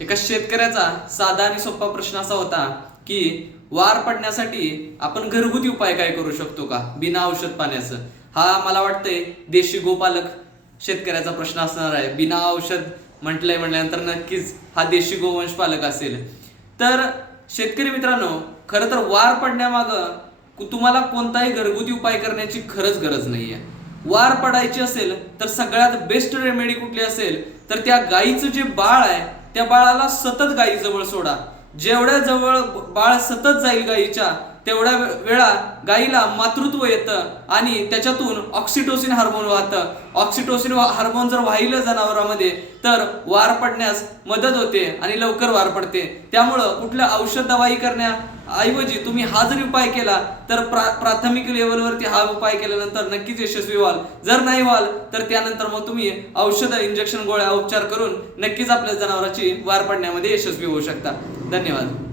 एका शेतकऱ्याचा साधा आणि सोपा प्रश्न असा होता की वार पडण्यासाठी आपण घरगुती उपाय काय करू शकतो का बिना औषध पाण्याचं. हा मला वाटतंय देशी गोपालक शेतकऱ्याचा प्रश्न असणार आहे. बिना औषध म्हटल्यानंतर नक्कीच हा देशी गोवंश पालक असेल. तर शेतकरी मित्रांनो, खरं तर वार पडण्यामागं तुम्हाला कोणताही घरगुती उपाय करण्याची खरंच गरज नाहीये. वार पडायची असेल तर सगळ्यात बेस्ट रेमेडी कुठली असेल तर त्या गायीचं जे बाळ आहे त्या बाळाला सतत गायीजवळ सोडा. जेवढ्या जवळ बाळ सतत जाईल गायीच्या तेवढ्या वेळा गायीला मातृत्व येतं आणि त्याच्यातून ऑक्सिटोसिन हार्मोन वाहतं. ऑक्सिटोसिन हार्मोन जर वाहिलं जनावरांमध्ये तर वार पडण्यास मदत होते आणि लवकर वार पडते. त्यामुळं कुठल्या औषध दवाई करण्याऐवजी तुम्ही हा जरी उपाय केला तर प्राथमिक लेवलवरती हा उपाय केल्यानंतर नक्कीच यशस्वी व्हाल. जर नाही व्हाल तर त्यानंतर मग तुम्ही औषध, इंजेक्शन, गोळ्या, उपचार करून नक्कीच आपल्या जनावरांची वार पडण्यामध्ये यशस्वी होऊ शकता. धन्यवाद.